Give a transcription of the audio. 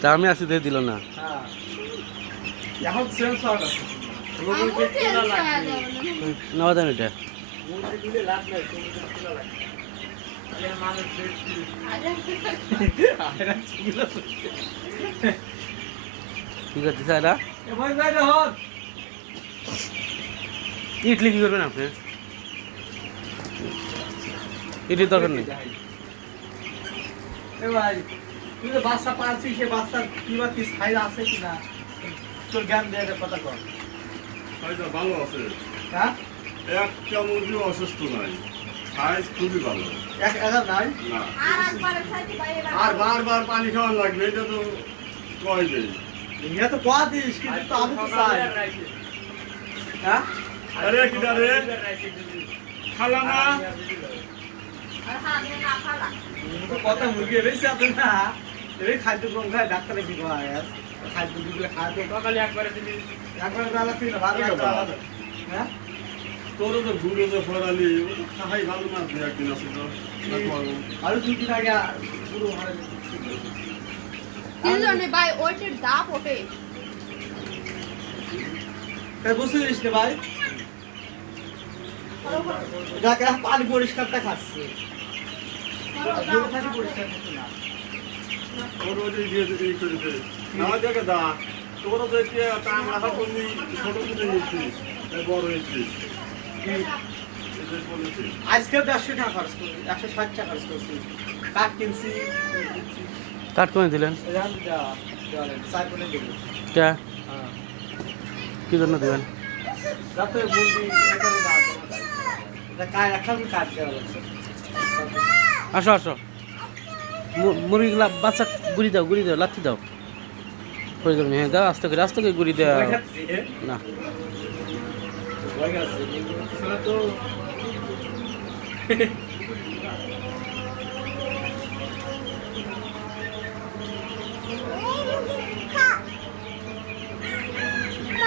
তা আমি আসি, দিয়ে দিল না। নেওয়া দেন এটা। কি করতেছে এটা এ ভাই ভাই রহন ইডলি কি করবেন আপনি? ইডলির দরকার নেই। এ তুই যে বাচ্চা পাচ্ছিস সে বাচ্চার কি বা কি সাইজ আছে কি না? তোর জ্ঞান দিয়ে কথা কর। সাইজটা ভালো আছে। হ্যাঁ? একটা মুরগিও অসুস্থ নাই। সাইজ খুবই ভালো। এক একা নাই? না। আর বারবার পানি খাওয়া লাগবে এটা তো কয় দেই ইয়া তো কোয়া দিস কিন্তু তো আমি তো চাই। হ্যাঁ? আরে কিটা রে? খালা না? আর হ্যাঁ না খালা। তো কথা মুরগি বেশি আছে না এই খাদ্য কম খায় ডাক্তারে কি কয় খাদ্য দিলে খাদ্য সকালে একবারে দিবি। একবারে দাদা তুই ভালো। হ্যাঁ? তোরও তো ঘুরে তো ফরালি খাই ভালো না দু একদিন আছে তো আরও দুই দিন আগে পুরো তিনজনে ভাই ওইটার দাপ ওঠে। বুঝতে দিস রে ভাই। যাকে পানি পরিষ্কারটা খাচ্ছে। না ওই দিয়ে দিতে করে দে। না দেখে দা তোরও তো একটু টাইম রাখা করলি ছোট করে নিচ্ছিস বড় হয়েছিস এই যে বলেছি আজকে দেড়শো টাকা খরচ করছি একশো ষাট টাকা খরচ করছি কাঠ কিনছি দিলেন দেবো কি জন্য দেবেন রাতে কাজ এখন কাজ দেওয়া লাগছে আসো আসো। মুরগিগুলা বাচ্চা গুড়ি দাও গুড়ি দাও লাথি দাও। করে দেবেন হ্যাঁ দাও আস্তে করে আস্তে করে গুড়ি দাও। না। হয়ে গেছে তো